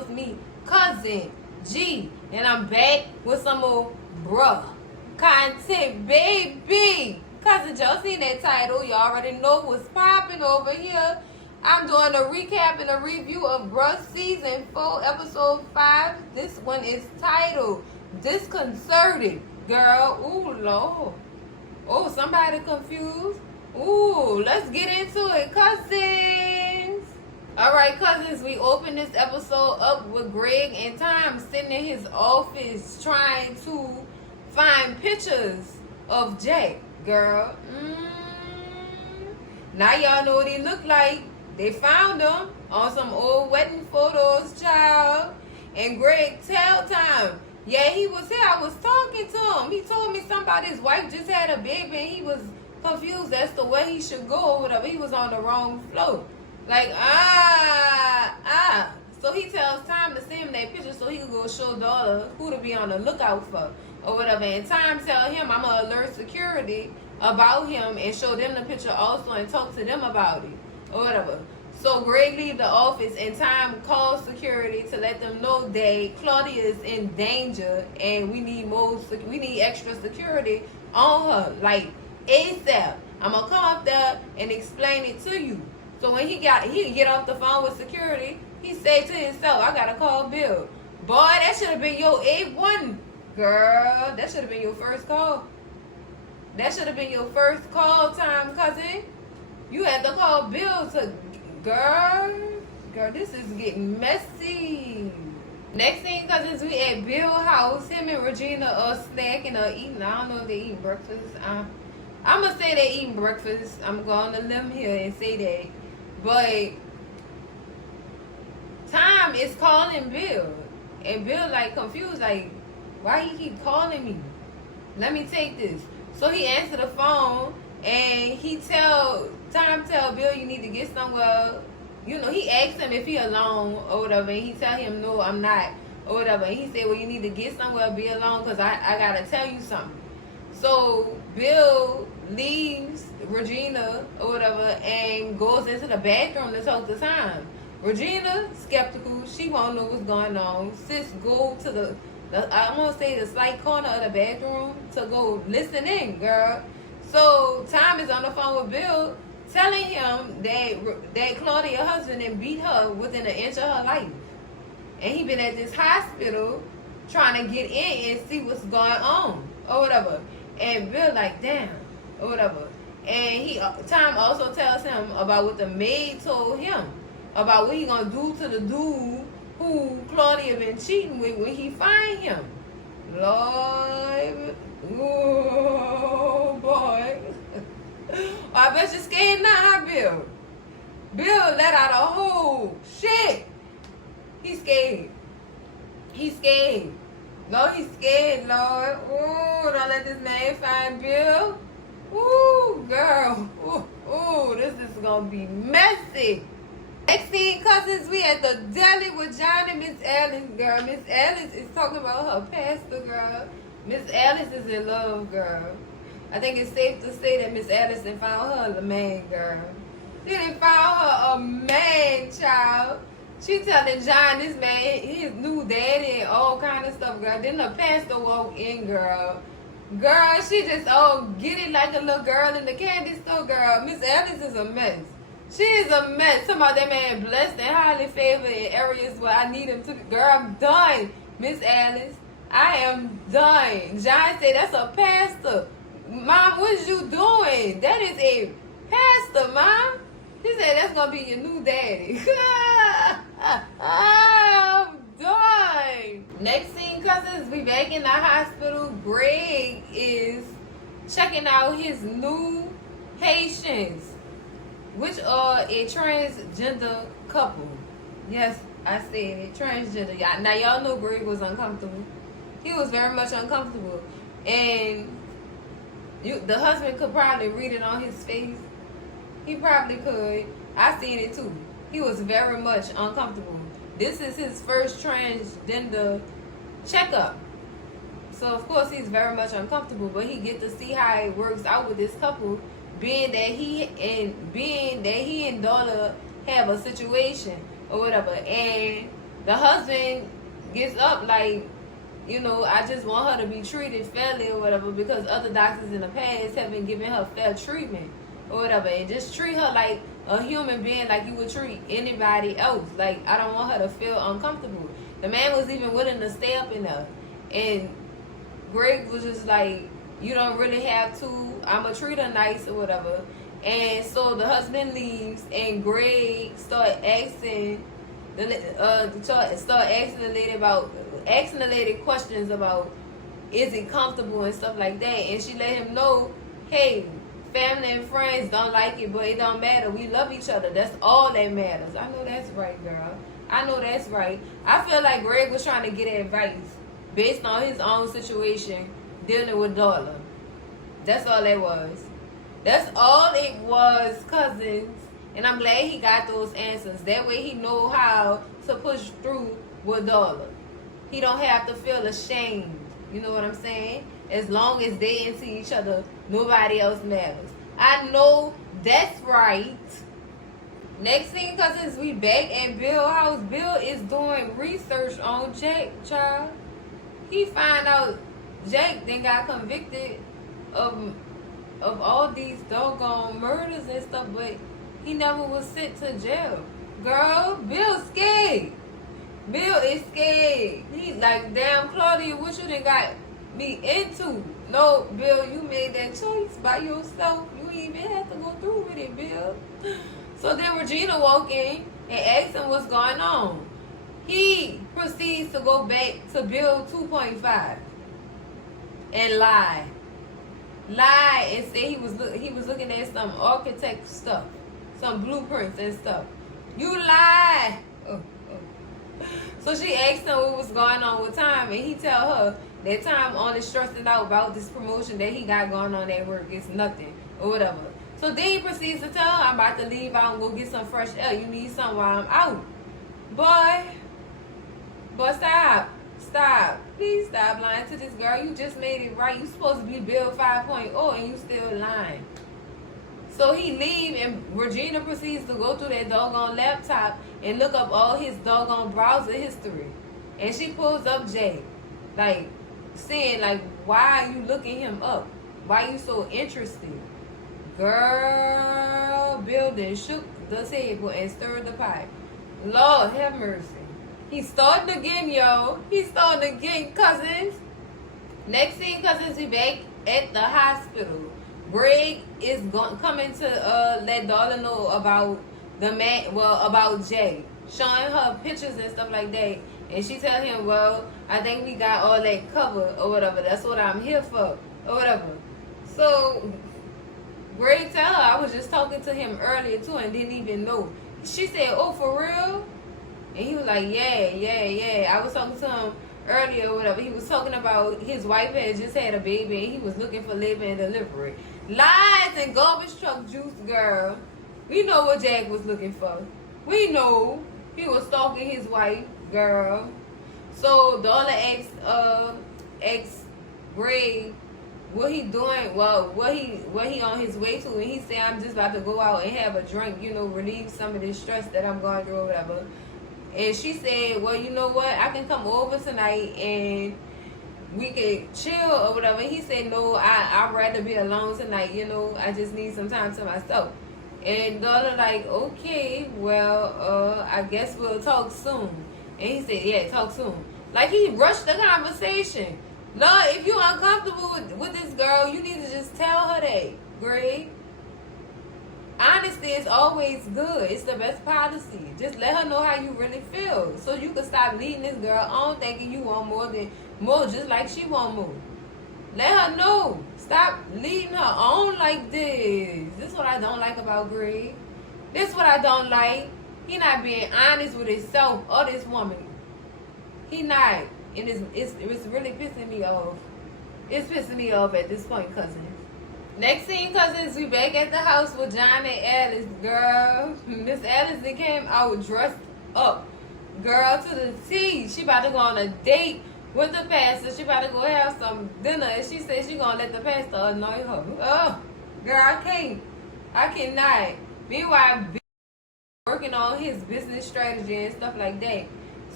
it's me, Cousin G, and I'm back with some more bruh content, baby. Cousin Joe, seen that title? You already know what's popping over here. I'm doing a recap and a review of Bruh Season 4, Episode 5. This one is titled Disconcerted, girl. Ooh, Lord. Oh, somebody confused. Ooh, let's get into it, cousins. All right, cousins, we open this episode up with Greg and Tom sitting in his office trying to find pictures of Jack, girl. Now y'all know what he looked like. They found him on some old wedding photos, child. And Greg tell Tom, yeah, he was here. I was talking to him. He told me somebody's wife just had a baby and he was confused as to where he should go or whatever. He was on the wrong float. Like, So he tells Tom to send him that picture so he could go show daughter who to be on the lookout for or whatever. And Tom tell him, I'm going to alert security about him and show them the picture also and talk to them about it or whatever. So Greg leave the office and Tom calls security to let them know that Claudia is in danger and we need extra security on her, like ASAP. I'm gonna come up there and explain it to you. So when he get off the phone with security, he say to himself, I gotta call Bill. Boy, that should have been your A1, girl. That should have been your first call. That should have been your first call time, cousin. You had to call Bill to, girl, this is getting messy. Next thing, cousins, we at Bill's house. Him and Regina are snacking or eating. I don't know if they eating breakfast. I'm going to say they eating breakfast. I'm going to limb here and say that. But Tom is calling Bill. And Bill, like, confused, like, why he keep calling me? Let me take this. So he answered the phone, and Tom tell Bill you need to get somewhere. You know, he asked him if he alone or whatever, and he tell him, no, I'm not, or whatever. And he said, well, you need to get somewhere, be alone, because I got to tell you something. So Bill leaves Regina or whatever and goes into the bathroom to talk to Tom. Regina, skeptical. She won't know what's going on. Sis go to the I want to say the slight corner of the bathroom to go listen in, girl. So Tom is on the phone with Bill telling him that Claudia's husband and beat her within an inch of her life. And he been at this hospital trying to get in and see what's going on or whatever. And Bill like, damn, or whatever. And Tom also tells him about what the maid told him about what he gonna do to the dude who Claudia been cheating with when he find him. Lord, oh boy. I bet you're scared now, Bill. Bill let out a whole shit. He's scared. He's scared. Lord, he's scared, Lord. Ooh, don't let this man find Bill. Ooh, girl. Ooh, this is gonna be messy. Next thing, cousins, we at the deli with John and Miss Alice, girl. Miss Alice is talking about her pastor, girl. Miss Alice is in love, girl. I think it's safe to say that Miss Alice done found her a man, girl. She done found her a man, child. She telling John this man, his new daddy and all kind of stuff, girl. Then the pastor walk in, girl. Girl, she just get it like a little girl in the candy store, girl. Miss Alice is a mess. She is a mess. Talking about that man blessed and highly favored in areas where I need him to be. Girl, I'm done, Miss Alice. I am done. John said, that's a pastor. Mom, what is you doing? That is a pastor, Mom. He said, that's going to be your new daddy. I'm done. Next thing, cousins, we back in the hospital. Greg is checking out his new patients, which are a transgender couple. Yes, I said it. Transgender. Now, y'all know Greg was uncomfortable. He was very much uncomfortable. And the husband could probably read it on his face. He probably could. I seen it too. He was very much uncomfortable. This is his first transgender checkup. So, of course, he's very much uncomfortable. But he get to see how it works out with this couple, being that he and daughter have a situation or whatever. And The husband gets up like, I just want her to be treated fairly or whatever, because other doctors in the past haven't given her fair treatment or whatever, and just treat her like a human being, like you would treat anybody else. Like, I don't want her to feel uncomfortable. The man was even willing to stay up in there, and Greg was just like, you don't really have to, I'ma treat her nice or whatever. And so the husband leaves, and Greg start asking the lady questions about, is it comfortable and stuff like that. And she let him know, hey, family and friends don't like it, but it don't matter. We love each other. That's all that matters. I know that's right, girl. I know that's right. I feel like Greg was trying to get advice based on his own situation dealing with Darla. That's all it was. That's all it was, cousins. And I'm glad he got those answers. That way he know how to push through with Darla. He don't have to feel ashamed. You know what I'm saying? As long as they into each other, nobody else matters. I know that's right. Next thing, cousins, we back at Bill's house. Bill is doing research on Jack, child. He find out Jack then got convicted of all these doggone murders and stuff, but he never was sent to jail. Girl, Bill's scared. Bill is scared. He like, damn, Claudia, what you done got me into? No, Bill, you made that choice by yourself. You ain't even have to go through with it, Bill. So then Regina walked in and asked him what's going on. He proceeds to go back to Bill 2.5 and lie and say he was looking at some architect stuff, some blueprints and stuff. You lie. So she asked him what was going on with Tom, and he tell her that Tom only stressing out about this promotion that he got going on at work. It's nothing or whatever. So then he proceeds to tell her, I'm about to leave out and go get some fresh air. You need some while I'm out. Boy, stop. Please stop lying to this girl. You just made it right. You supposed to be Bill 5.0 and you still lying. So he leave, and Regina proceeds to go through that doggone laptop and look up all his doggone browser history. And she pulls up Jay, like, saying, like, why are you looking him up? Why are you so interested? Girl, Bill then shook the table and stirred the pot. Lord have mercy. He's starting again, yo. He's starting again, cousins. Next thing, cousins, we back at the hospital. Greg is coming to let Darla know about about Jay, showing her pictures and stuff like that. And she tell him, well, I think we got all that covered or whatever. That's what I'm here for or whatever. So Greg tell her, I was just talking to him earlier too and didn't even know. She said, oh, for real? And he was like, yeah. I was talking to him earlier or whatever. He was talking about his wife had just had a baby and he was looking for labor and delivery. Lies and garbage truck juice, girl. We know what Jack was looking for. We know he was stalking his wife, girl. So Darla asked Greg what he doing, what he on his way to, and he said, I'm just about to go out and have a drink, relieve some of this stress that I'm going through or whatever. And she said, well, you know what, I can come over tonight and we could chill or whatever. He said, no, I'd rather be alone tonight, I just need some time to myself. And Darla like, okay, well, I guess we'll talk soon. And he said, yeah, talk soon. Like, he rushed the conversation. Lord, if you're uncomfortable with this girl, you need to just tell her that, Greg. Honesty is always good. It's the best policy. Just let her know how you really feel, so you can stop leading this girl on thinking you want more, just like she want more. Let her know. Stop leading her on like this. This is what I don't like about Greg. This is what I don't like. He not being honest with himself or this woman. He not. And it's really pissing me off. It's pissing me off at this point, cousins. Next thing, cousins, we back at the house with John and Alice. Girl, Miss Alice came out dressed up. Girl, to the T. She about to go on a date with the pastor. She about to go have some dinner. And she said she gonna let the pastor annoy her. Oh, girl, I can't. I cannot. Meanwhile, working on his business strategy and stuff like that.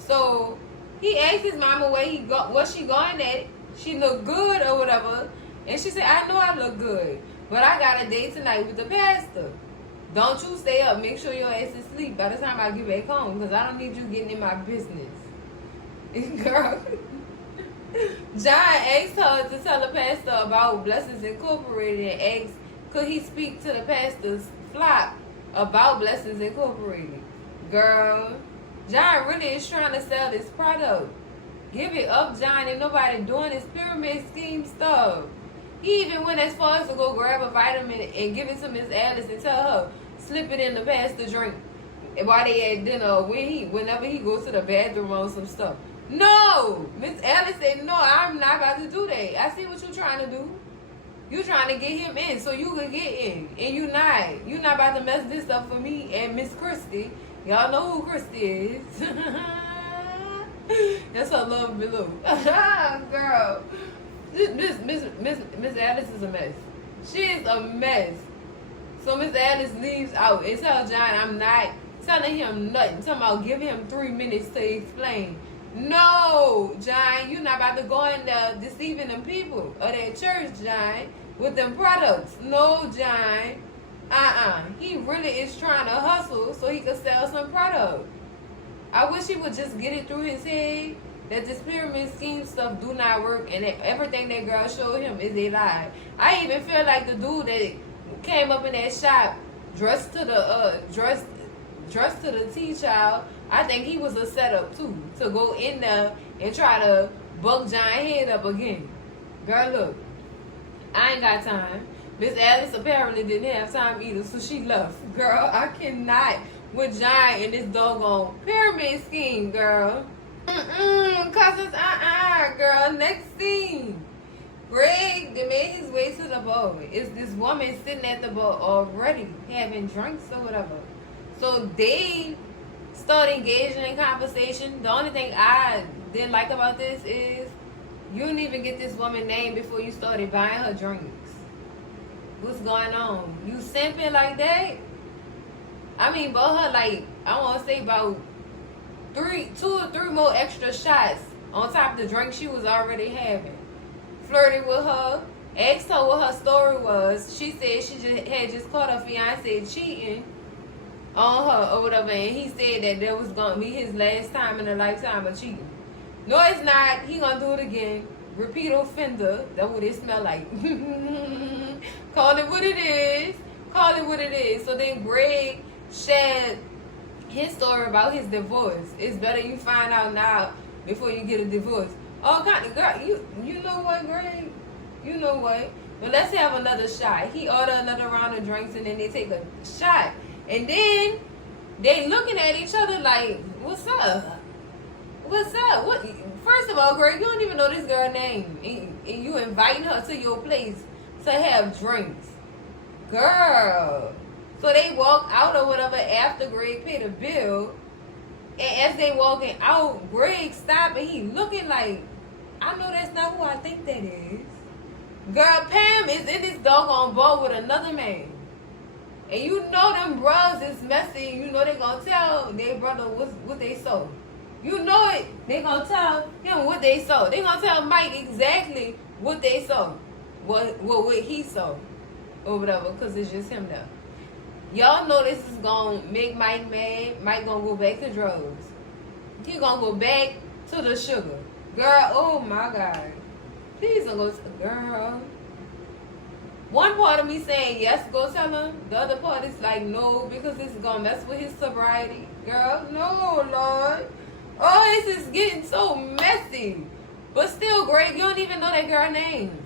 So he asked his mama what she going at. She looked good or whatever. And she said, I know I look good, but I got a date tonight with the pastor. Don't you stay up. Make sure your ass is asleep by the time I get back home, because I don't need you getting in my business. Girl. John asked her to tell the pastor about Blessings Incorporated and asked, could he speak to the pastor's flock about Blessings Incorporated? Girl, John really is trying to sell this product. Give it up, John. Ain't nobody doing this pyramid scheme stuff. He even went as far as to go grab a vitamin and give it to Miss Alice and tell her, slip it in the pastor drink while they at dinner, whenever he goes to the bathroom or some stuff. No! Miss Alice said, no, I'm not about to do that. I see what you're trying to do. You trying to get him in so you can get in. And you not. You not about to mess this up for me and Miss Christie. Y'all know who Christie is. That's her love below. Girl. Miss Alice is a mess. She is a mess. So Miss Alice leaves out and tells John, I'm not telling him nothing. Talking about give him 3 minutes to explain. No, John, you're not about to go in there deceiving them people or that church, John, with them products. No, John. He really is trying to hustle so he can sell some product. I wish he would just get it through his head that this pyramid scheme stuff do not work and that everything that girl showed him is a lie. I even feel like the dude that came up in that shop dressed to the T-child, I think he was a setup too, to go in there and try to buck John head up again. Girl, look, I ain't got time. Miss Alice apparently didn't have time either, so she left. Girl, I cannot with John and this doggone pyramid scheme, girl. Cousins, girl. Next scene. Greg, they made his way to the bar. It's this woman sitting at the bar already having drinks or whatever. So they start engaging in conversation. The only thing I didn't like about this is you didn't even get this woman's name before you started buying her drinks. What's going on? You simping like that? I mean, bought her like, I want to say about 2 or 3 more extra shots on top of the drink she was already having. Flirted with her, asked her what her story was. She said she had just caught her fiance cheating on her or whatever, and he said that that was gonna be his last time in a lifetime of cheating. No, it's not. He gonna do it again. Repeat offender. That's what it smell like. Call it what it is. Call it what it is. So then Greg shared his story about his divorce. It's better you find out now before you get a divorce. Oh, kind of girl, you know what, Greg? You know what? Well, let's have another shot. He ordered another round of drinks, and then they take a shot. And then they looking at each other like, what's up? What's up? What? First of all, Greg, you don't even know this girl's name. And you inviting her to your place to have drinks. Girl. So they walk out or whatever after Greg paid the bill. And as they walking out, Greg stopped and he looking like, I know that's not who I think that is. Girl, Pam is in this doggone bar with another man. And you know them bros is messy. You know they gonna tell their brother what they saw. You know it. They gonna tell him what they saw. They gonna tell Mike exactly what they saw. What he saw. Or whatever, because it's just him now. Y'all know this is gonna make Mike mad. Mike gonna go back to drugs. He gonna go back to the sugar. Girl, oh my God. Please don't go to girl. One part of me saying yes, go tell him. The other part is like no, because it's gonna mess with his sobriety. Girl, no, Lord. Oh, this is getting so messy. But still, Greg, you don't even know that girl's name.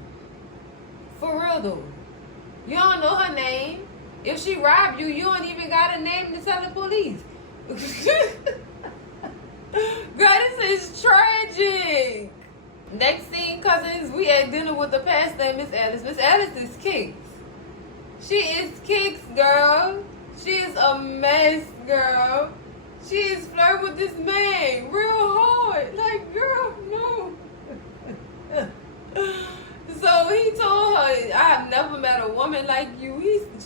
For real though. You don't know her name. If she robbed you, you don't even got a name to tell the police. Girl, this is tragic. Next scene, cousins, we at dinner with the pastor and Miss Alice. Miss Alice is kicks. She is kicks, girl. She is a mess, girl. She is flirting with this man real hard. Like, girl, no. So he told her, I have never met a woman like you.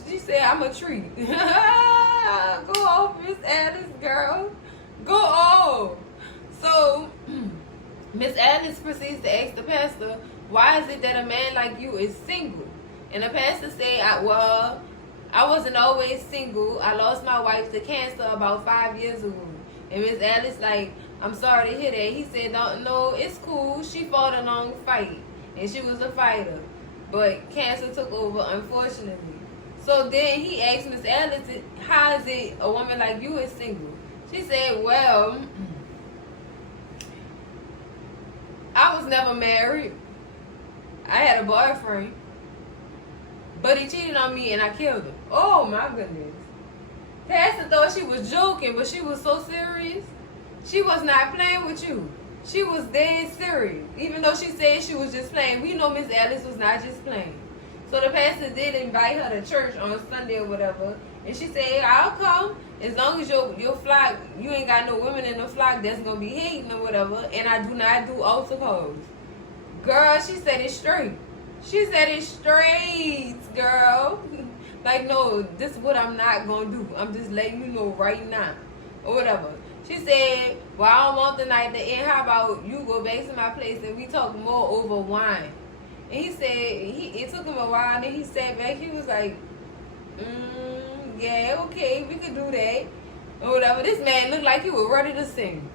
She said, I'm a treat. Go off, Miss Alice, girl. Go off. So Miss Alice proceeds to ask the pastor, why is it that a man like you is single? And the pastor said, I wasn't always single. I lost my wife to cancer about 5 years ago. And Miss Alice like, I'm sorry to hear that. He said, no, it's cool. She fought a long fight. And she was a fighter. But cancer took over, unfortunately. So then he asked Miss Alice, how is it a woman like you is single? She said, well, I was never married. I had a boyfriend. But he cheated on me and I killed him. Oh my goodness. Pastor thought she was joking, but she was so serious. She was not playing with you. She was dead serious. Even though she said she was just playing. We know Miss Alice was not just playing. So the pastor did invite her to church on Sunday or whatever. And she said, hey, I'll come. As long as your flock, you ain't got no women in the flock that's going to be hating or whatever. And I do not do altar calls. Girl, she said it straight. She said it straight, girl. Like, no, this is what I'm not going to do. I'm just letting you know right now. Or whatever. She said, well, I don't want the night to end. How about you go back to my place and we talk more over wine? And he said, it took him a while. And then he sat back. He was like, yeah, okay, we could do that. Or whatever. This man looked like he was ready to sing.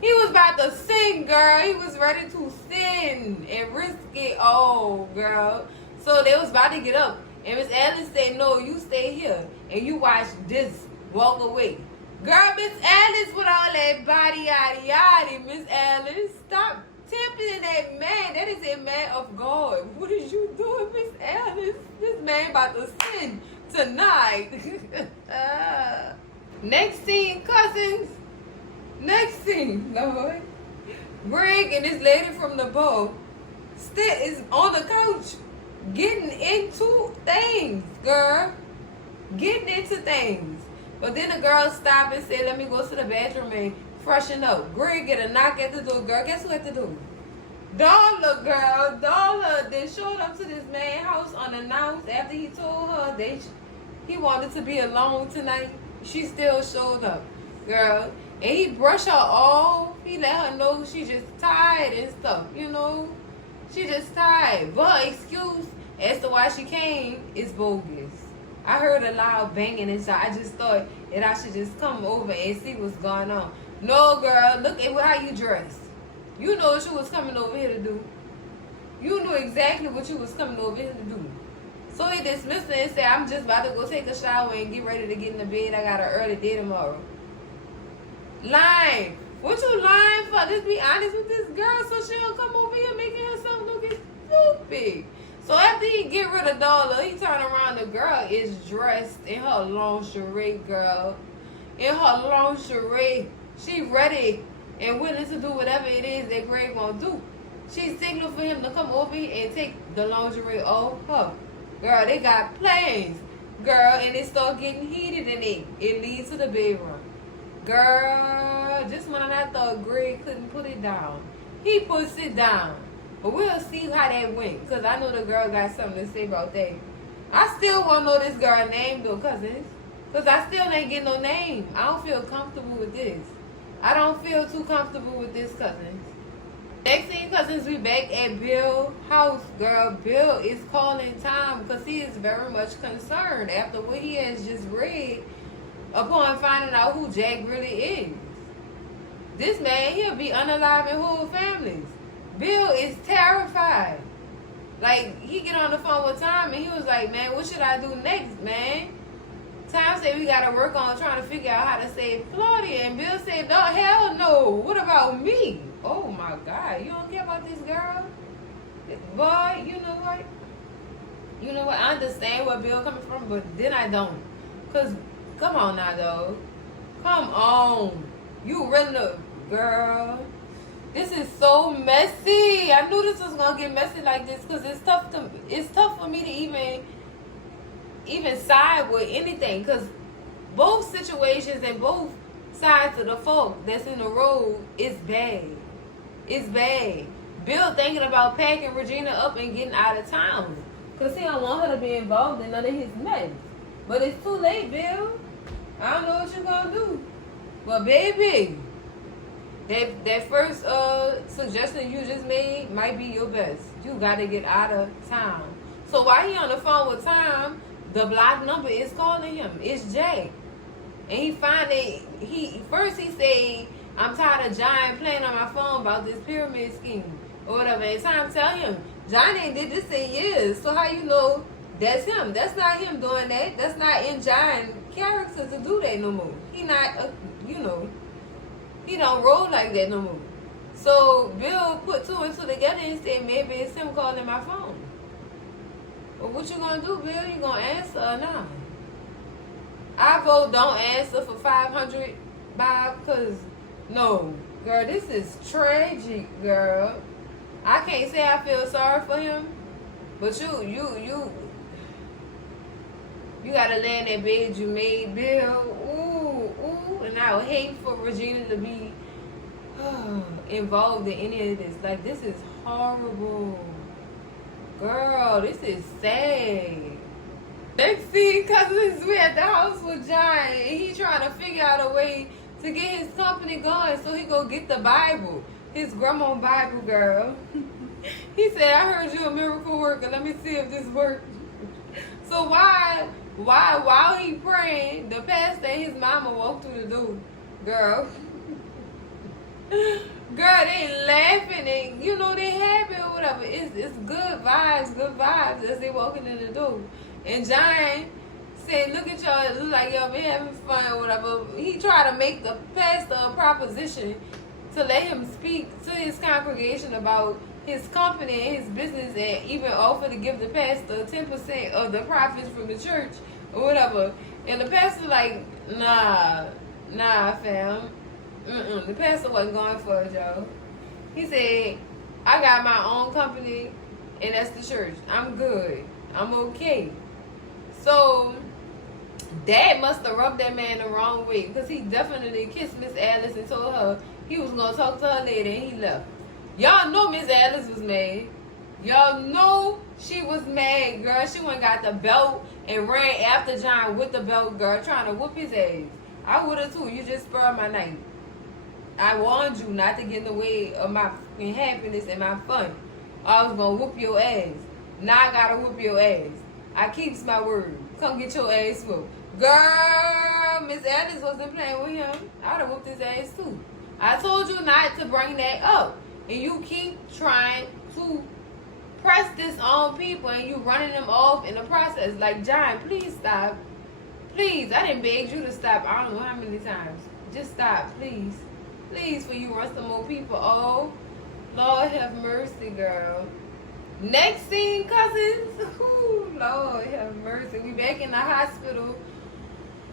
He was about to sing, girl. He was ready to sin and risk it all, girl. So they was about to get up. And Miss Alice said, no, you stay here. And you watch this walk away. Girl, Miss Alice with all that body yaddy yaddy. Miss Alice, stop tempting that man. That is a man of God. What is you doing, Miss Alice? This man about to sin tonight. Next scene, cousins. Next scene, Lord. Greg and this lady from the boat is on the couch getting into things, girl. Getting into things. But then the girl stopped and said, let me go to the bathroom and freshen up. Greg get a knock at the door. Girl, guess who at the door? Dollar, girl. Dollar then showed up to this man's house unannounced after he told her that he wanted to be alone tonight. She still showed up, girl. And he brushed her off. He let her know she just tired and stuff, you know. She just tired. But her excuse as to why she came is bogus. I heard a loud banging inside. I just thought that I should just come over and see what's going on. No, girl, look at how you dressed. You know what you was coming over here to do. You knew exactly what you was coming over here to do. So he dismissed her and said, I'm just about to go take a shower and get ready to get in the bed. I got an early day tomorrow. Lying. What you lying for? Just be honest with this girl so she don't come over here making herself look stupid. So after he get rid of Dollar, he turn around. The girl is dressed in her lingerie, girl. In her lingerie. She ready and willing to do whatever it is that Greg gonna do. She signaled for him to come over here and take the lingerie off her. Girl, they got plans. Girl, and it start getting heated and it leads to the bedroom. Girl, just when I thought Greg couldn't put it down, he puts it down. But we'll see how that went, because I know the girl got something to say about that. I still want to know this girl's name, though, cousins. Because I still ain't getting no name. I don't feel comfortable with this. I don't feel too comfortable with this, cousins. Next thing, cousins, we back at Bill's house, girl. Bill is calling time because he is very much concerned after what he has just read upon finding out who Jack really is. This man, he'll be unaliving whole families. Bill is terrified. Like, he get on the phone with Tom and he was like, man, what should I do next, man? Tom said we got to work on trying to figure out how to save Claudia. And Bill said, no, hell no. What about me? Oh, my God. You don't care about this girl? Boy, you know what? You know what? I understand where Bill coming from, but then I don't. Because, come on now, though. Come on. You really know, girl. This is so messy. I knew this was gonna get messy like this because it's tough for me to even side with anything, because both situations and both sides of the folk that's in the road is bad. It's bad. Bill thinking about packing Regina up and getting out of town because he don't want her to be involved in none of his mess. But it's too late, Bill. I don't know what you're gonna do. But baby, That first suggestion you just made might be your best. You gotta get out of town. So while he on the phone with Tom, the block number is calling him. It's Jay. And he finally he said, I'm tired of John playing on my phone about this pyramid scheme or whatever. And Tom tell him, John ain't did this in years. So how you know that's him? That's not him doing that. That's not in John's character to do that no more. He not he don't roll like that no more. So Bill put two and two together and said maybe it's him calling my phone. Well, what you gonna do, Bill? You gonna answer or not? I vote don't answer for 500, Bob, because no, girl, this is tragic, girl. I can't say I feel sorry for him, but you gotta land that bed you made, Bill. Ooh, and I would hate for Regina to be involved in any of this. Like, this is horrible. Girl, this is sad. Next scene, cousins, we at the house with John, and he trying to figure out a way to get his company going so he go get the Bible. His grandma Bible, girl. He said, I heard you a miracle worker. Let me see if this works. So while he praying, the pastor and his mama walk through the door. Girl. Girl, they laughing and they happy or whatever. It's good vibes as they walking in the door. And John said, look at y'all, it look like y'all been having fun or whatever. He tried to make the pastor a proposition to let him speak to his congregation about his company and his business, and even offer to give the pastor 10% of the profits from the church or whatever. And the pastor like, nah, fam. The pastor wasn't going for it, y'all. He said, I got my own company, and that's the church. I'm good. I'm okay. So, Dad must have rubbed that man the wrong way, because he definitely kissed Miss Alice and told her he was going to talk to her later, and he left. Y'all know Miss Alice was mad. Y'all know she was mad, girl. She went and got the belt and ran after John with the belt, girl, trying to whoop his ass. I would have too. You just spoiled my night. I warned you not to get in the way of my happiness and my fun. I was going to whoop your ass. Now I got to whoop your ass. I keeps my word. Come get your ass whooped. Girl, Miss Alice wasn't playing with him. I would have whooped his ass too. I told you not to bring that up. And you keep trying to press this on people and you running them off in the process. Like, John, please stop. Please, I didn't beg you to stop. I don't know how many times. Just stop, please. Please, for you run some more people. Oh, Lord have mercy, girl. Next scene, cousins. Ooh, Lord have mercy. We back in the hospital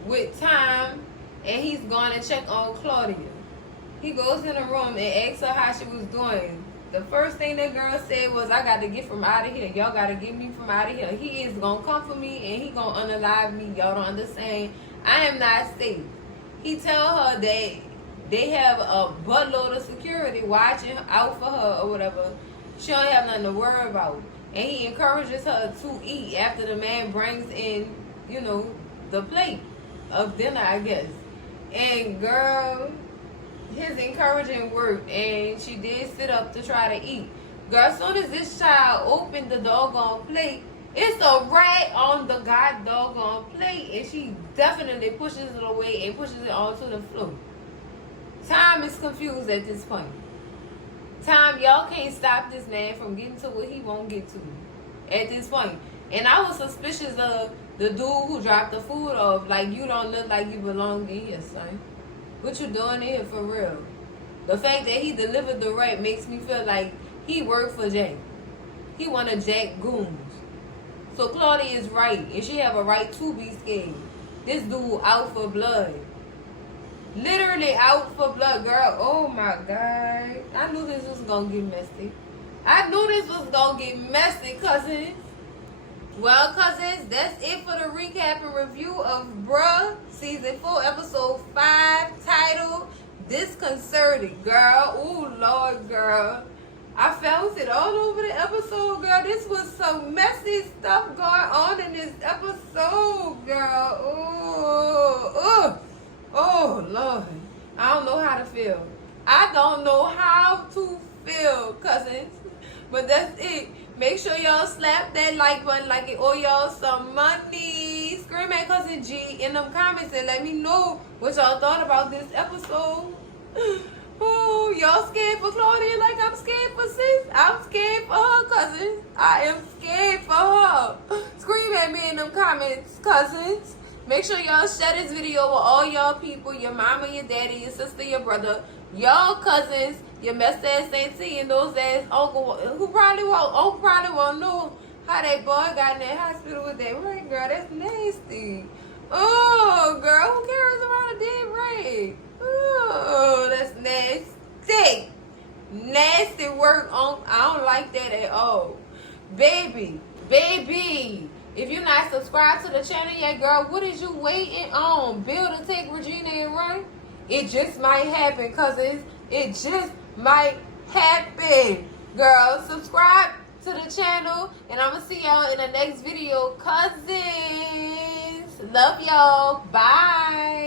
with Tom, and he's going to check on Claudia. He goes in the room and asks her how she was doing. The first thing that girl said was, I got to get from out of here. Y'all got to get me from out of here. He is going to come for me, and he going to unalive me. Y'all don't understand. I am not safe. He tell her that they have a buttload of security watching out for her or whatever. She don't have nothing to worry about. And he encourages her to eat after the man brings in, the plate of dinner, I guess. And girl, his encouraging worked, and she did sit up to try to eat. Girl, as soon as this child opened the doggone plate, it's a rat on the doggone plate, and she definitely pushes it away and pushes it onto the floor. Tom is confused at this point. Tom, y'all can't stop this man from getting to what he won't get to at this point. And I was suspicious of the dude who dropped the food off. Like, you don't look like you belong in here, son. What you doing in here for real? The fact that he delivered the rat makes me feel like he worked for Jack. He one of Jack goons. So Claudia is right, and she have a right to be scared. This dude out for blood. Literally out for blood, girl. Oh my God. I knew this was gonna get messy. Cousins. Well, cousins, that's it for the recap and review of Bruh, Season 4, Episode 5, titled Disconcerted, girl. Ooh, Lord, girl. I felt it all over the episode, girl. This was some messy stuff going on in this episode, girl. Ooh, oh, Lord. I don't know how to feel. I don't know how to feel, cousins. But that's it. Make sure y'all slap that like button like it owe y'all some money. Scream at Cousin G in them comments and let me know what y'all thought about this episode. Oh, y'all scared for Claudia like I'm scared for sis? I'm scared for her, cousins. I am scared for her. Scream at me in them comments, cousins. Make sure y'all share this video with all y'all people, your mama, your daddy, your sister, your brother, y'all cousins, your messed ass auntie, and those ass uncle who probably won't know how that boy got in that hospital with that ring, girl. That's nasty. Oh, girl, who carries around a dead ring? Oh, that's nasty. Nasty work on. I don't like that at all. Baby. If you're not subscribed to the channel yet, girl, what is you waiting on? Bill to take Regina and run? It just might happen, cousins. It just might happen. Girl, subscribe to the channel, and I'm going to see y'all in the next video. Cousins, love y'all. Bye.